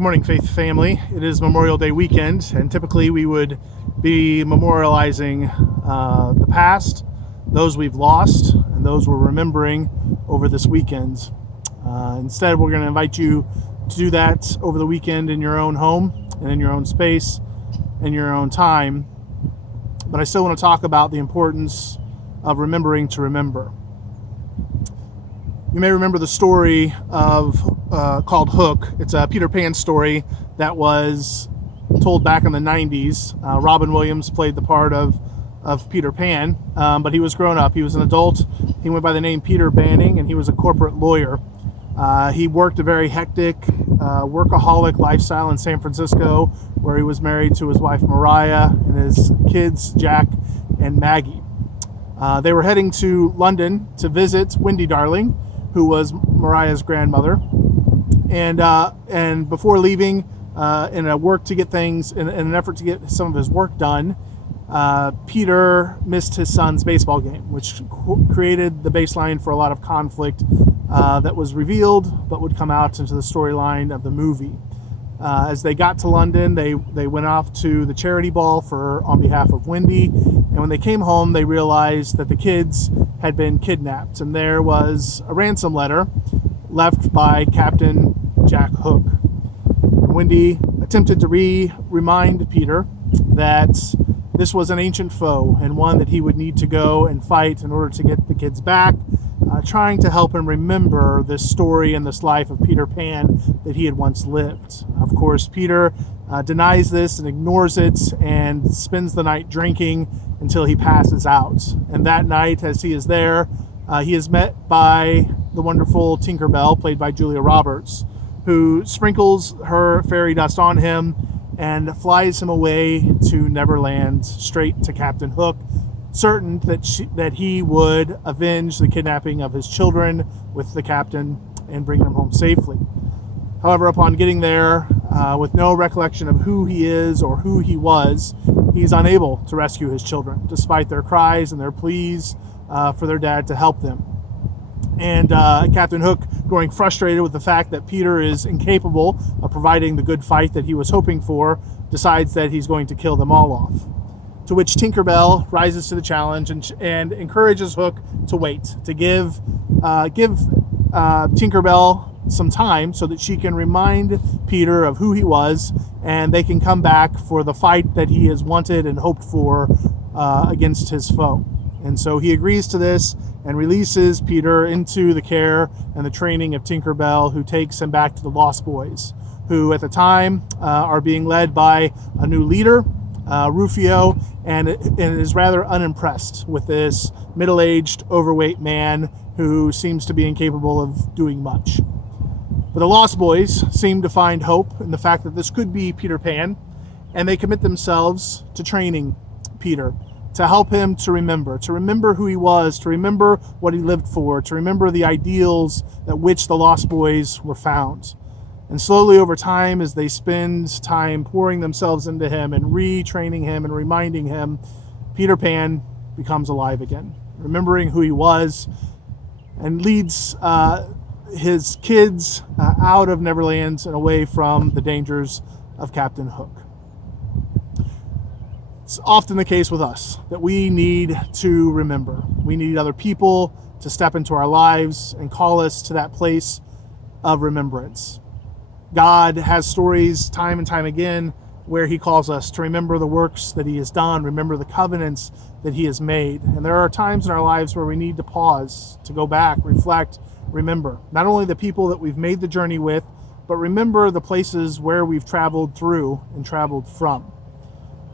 Good morning, Faith family. It is Memorial Day weekend, and typically we would be memorializing the past, those we've lost, and those we're remembering over this weekend. Instead, we're going to invite you to do that over the weekend in your own home and in your own space, in your own time. But I still want to talk about the importance of remembering to remember. You may remember the story of called Hook. It's a Peter Pan story that was told back in the 90s. Robin Williams played the part of Peter Pan, but he was grown up. He was an adult. He went by the name Peter Banning, and he was a corporate lawyer. He worked a very hectic, workaholic lifestyle in San Francisco, where he was married to his wife Mariah and his kids Jack and Maggie. They were heading to London to visit Wendy Darling, who was Mariah's grandmother, and before leaving, in an effort to get some of his work done, Peter missed his son's baseball game, which created the baseline for a lot of conflict that was revealed, but would come out into the storyline of the movie. As they got to London, they went off to the charity ball on behalf of Wendy, and when they came home, they realized that the kids had been kidnapped, and there was a ransom letter left by Captain Jack Hook. Wendy attempted to remind Peter that this was an ancient foe and one that he would need to go and fight in order to get the kids back, trying to help him remember this story and this life of Peter Pan that he had once lived. Of course, Peter denies this and ignores it and spends the night drinking until he passes out. And that night, as he is there, he is met by the wonderful Tinkerbell, played by Julia Roberts, who sprinkles her fairy dust on him and flies him away to Neverland, straight to Captain Hook, certain that he would avenge the kidnapping of his children with the captain and bring them home safely. However, upon getting there, with no recollection of who he is or who he was, he's unable to rescue his children, despite their cries and their pleas for their dad to help them. And Captain Hook, growing frustrated with the fact that Peter is incapable of providing the good fight that he was hoping for, decides that he's going to kill them all off. To which Tinkerbell rises to the challenge and encourages Hook to wait, to give Tinkerbell some time so that she can remind Peter of who he was, and they can come back for the fight that he has wanted and hoped for against his foe. And so he agrees to this and releases Peter into the care and the training of Tinkerbell, who takes him back to the Lost Boys, who at the time are being led by a new leader, Rufio, and is rather unimpressed with this middle-aged, overweight man who seems to be incapable of doing much. But the Lost Boys seem to find hope in the fact that this could be Peter Pan, and they commit themselves to training Peter, to help him to remember who he was, to remember what he lived for, to remember the ideals at which the Lost Boys were found. And slowly over time, as they spend time pouring themselves into him and retraining him and reminding him, Peter Pan becomes alive again, remembering who he was, and leads his kids out of Neverland and away from the dangers of Captain Hook. It's often the case with us that we need to remember. We need other people to step into our lives and call us to that place of remembrance. God has stories time and time again where he calls us to remember the works that he has done, remember the covenants that he has made. And there are times in our lives where we need to pause, to go back, reflect, remember not only the people that we've made the journey with, but remember the places where we've traveled through and traveled from.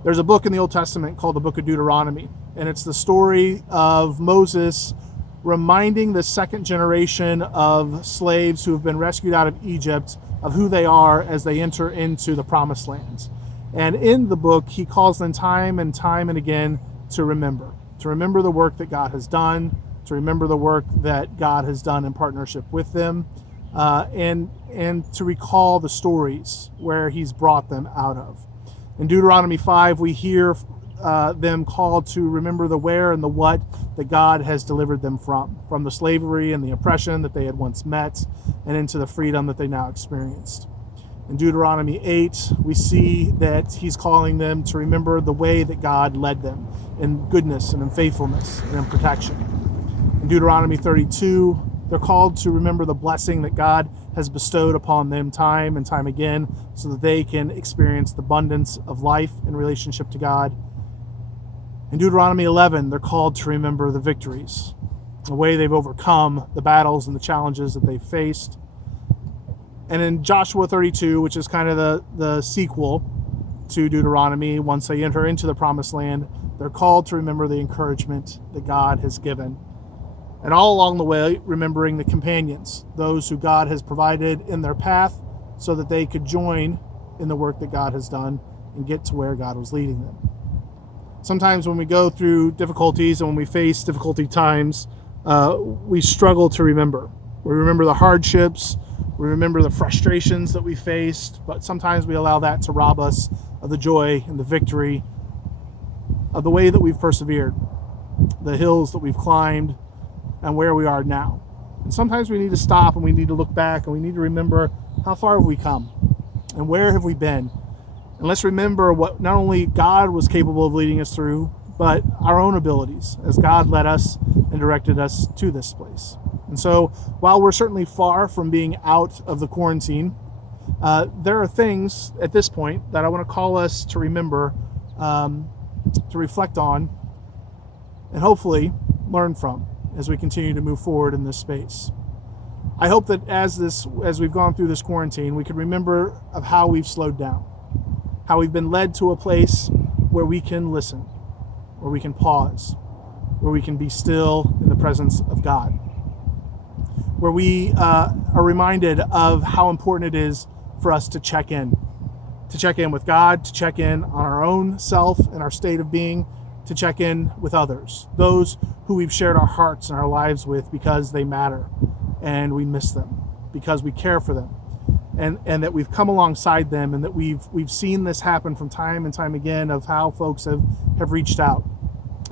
There's a book in the Old Testament called the book of Dueteronomy, and it's the story of Moses reminding the second generation of slaves who have been rescued out of Egypt of who they are as they enter into the promised land. And in the book, he calls them time and again to remember the work that God has done, to remember the work that God has done in partnership with them, and to recall the stories where he's brought them out of. In Deuteronomy 5, we hear them called to remember the where and the what that God has delivered them from the slavery and the oppression that they had once met, and into the freedom that they now experienced. In Deuteronomy 8, we see that he's calling them to remember the way that God led them in goodness and in faithfulness and in protection. In Deuteronomy 32, they're called to remember the blessing that God has bestowed upon them time and time again so that they can experience the abundance of life in relationship to God. In Deuteronomy 11, they're called to remember the victories, the way they've overcome the battles and the challenges that they've faced. And in Joshua 32, which is kind of the sequel to Deuteronomy, once they enter into the promised land, they're called to remember the encouragement that God has given. And all along the way, remembering the companions, those who God has provided in their path so that they could join in the work that God has done and get to where God was leading them. Sometimes when we go through difficulties and when we face difficulty times, we struggle to remember. We remember the hardships, we remember the frustrations that we faced, but sometimes we allow that to rob us of the joy and the victory of the way that we've persevered, the hills that we've climbed, and where we are now. And sometimes we need to stop and we need to look back and we need to remember how far have we come and where have we been. And let's remember what not only God was capable of leading us through, but our own abilities as God led us and directed us to this place. And so while we're certainly far from being out of the quarantine, there are things at this point that I want to call us to remember, to reflect on, and hopefully learn from as we continue to move forward in this space. I hope that as we've gone through this quarantine, we can remember of how we've slowed down, how we've been led to a place where we can listen, where we can pause, where we can be still in the presence of God, where we are reminded of how important it is for us to check in with God, to check in on our own self and our state of being, to check in with others, those who we've shared our hearts and our lives with because they matter and we miss them, because we care for them, and that we've come alongside them, and that we've seen this happen from time and time again of how folks have reached out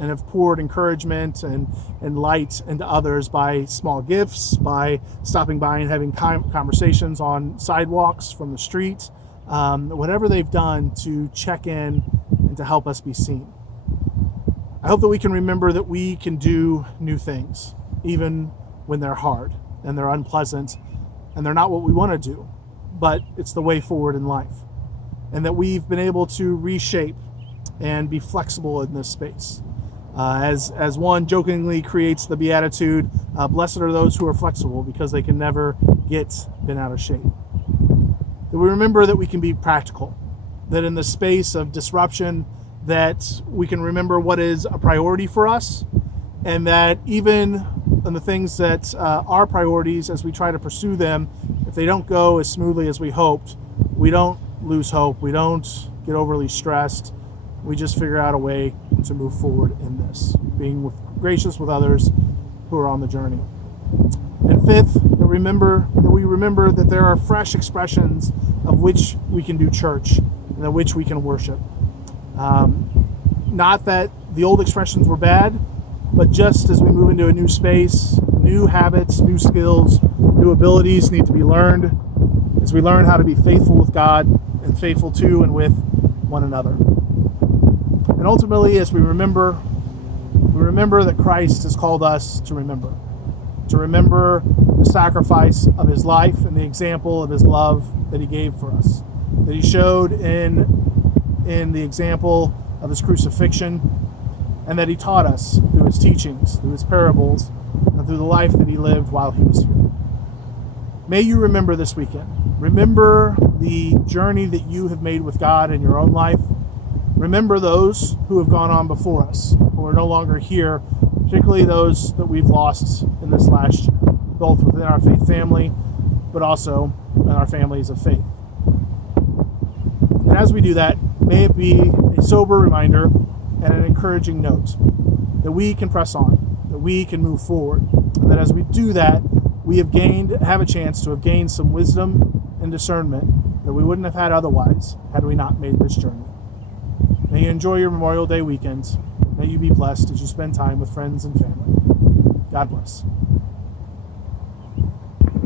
and have poured encouragement and light into others by small gifts, by stopping by and having conversations on sidewalks from the street, whatever they've done to check in and to help us be seen. I hope that we can remember that we can do new things, even when they're hard and they're unpleasant and they're not what we want to do, but it's the way forward in life. And that we've been able to reshape and be flexible in this space. As one jokingly creates the beatitude, blessed are those who are flexible because they can never get bent out of shape. That we remember that we can be practical, that in the space of disruption, that we can remember what is a priority for us, and that even in the things that are priorities, as we try to pursue them, if they don't go as smoothly as we hoped, we don't lose hope, we don't get overly stressed, we just figure out a way to move forward in this, being gracious with others who are on the journey. And fifth, that we remember that there are fresh expressions of which we can do church and of which we can worship. Not that the old expressions were bad, but just as we move into a new space, new habits, new skills, new abilities need to be learned as we learn how to be faithful with God and faithful to and with one another. And ultimately, as we remember that Christ has called us to remember the sacrifice of his life and the example of his love that he gave for us, that he showed in the example of his crucifixion, and that he taught us through his teachings, through his parables, and through the life that he lived while he was here. May you remember this weekend. Remember the journey that you have made with God in your own life. Remember those who have gone on before us, who are no longer here, particularly those that we've lost in this last year, both within our faith family, but also in our families of faith. And as we do that, may it be a sober reminder and an encouraging note that we can press on, that we can move forward, and that as we do that, we have a chance to have gained some wisdom and discernment that we wouldn't have had otherwise had we not made this journey. May you enjoy your Memorial Day weekend. May you be blessed as you spend time with friends and family. God bless.